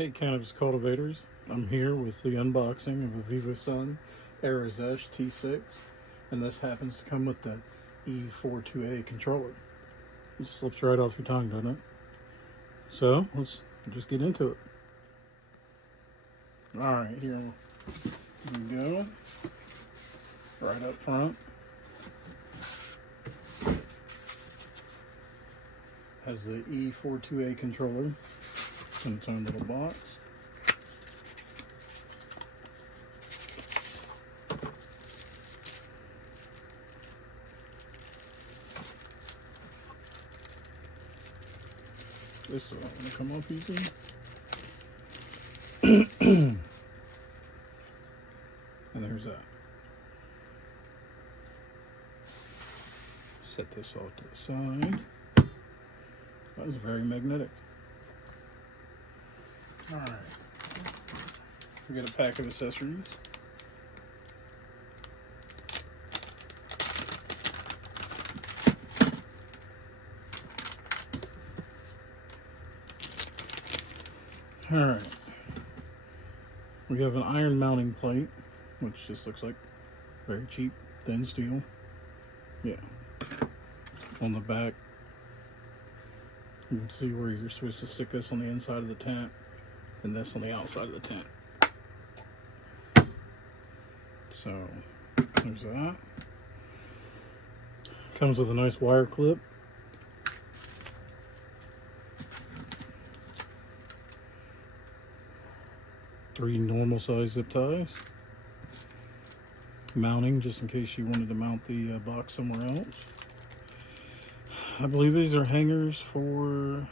Hey cannabis cultivators, I'm here with the unboxing of a Vivosun Aerozesh T6, and this happens to come with the E42A controller. It slips right off your tongue, doesn't it? So let's just get into it. Alright, here we go. Right up front has the E42A controller in its own little box. This is not going to come off easy. And there's that. Set this off to the side. That was very magnetic. Alright. We got a pack of accessories. Alright. We have an iron mounting plate, which just looks like very cheap, thin steel. Yeah. On the back, you can see where you're supposed to stick this on the inside of the tent and this on the outside of the tent. So there's that. Comes with a nice wire clip. Three normal size zip ties. Mounting just in case you wanted to mount the box somewhere else. I believe these are hangers for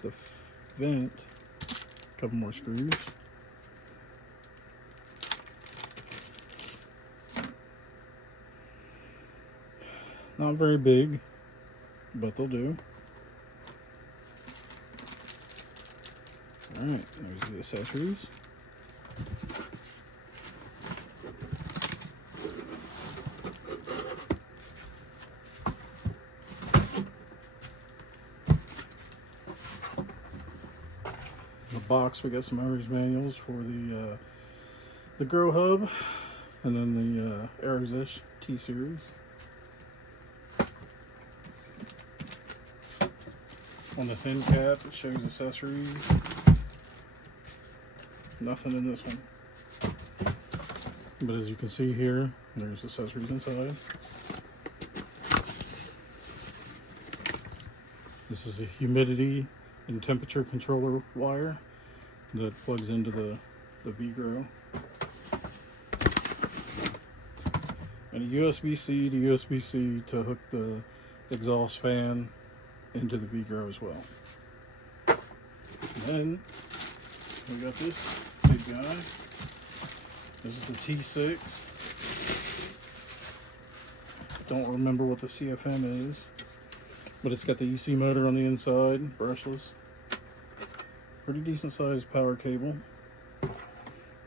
the vent. A couple more screws. Not very big, but they'll do. Alright, there's the accessories. In the box we got some owner's manuals for the Grow Hub and then the Aerozesh T series. On this end cap it shows accessories. Nothing in this one. But as you can see here, there's accessories inside. This is a humidity and temperature controller wire that plugs into the V-Grow. And a USB-C to USB-C to hook the exhaust fan into the V-Grow as well. And then we got this big guy. This is the T6. Don't remember what the CFM is, but it's got the EC motor on the inside, brushless. Pretty decent sized power cable. And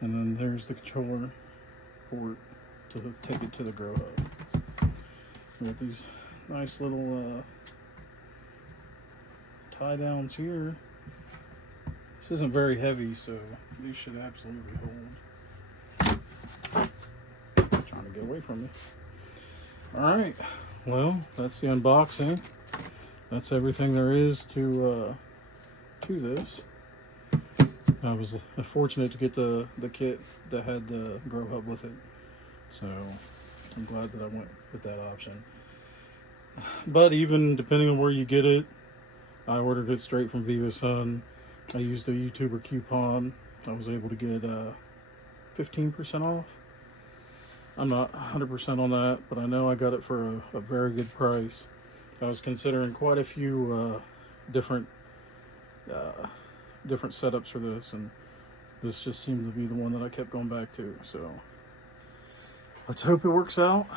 then there's the controller port to take it to the Grow Hub. We got these nice little tie downs here. This isn't very heavy, so these should absolutely hold. Trying to get away from me. Alright, well, that's the unboxing. That's everything there is to this. I was fortunate to get the kit that had the Grow Hub with it. So I'm glad that I went with that option. But even depending on where you get it, I ordered it straight from Vivosun. I used a YouTuber coupon. I was able to get 15% off. I'm not 100% on that, but I know I got it for a very good price. I was considering quite a few different setups for this, and this just seemed to be the one that I kept going back to. So let's hope it works out.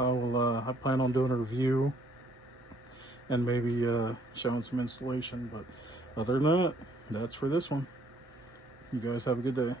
I plan on doing a review and maybe showing some installation, but other than that, that's for this one. You guys have a good day.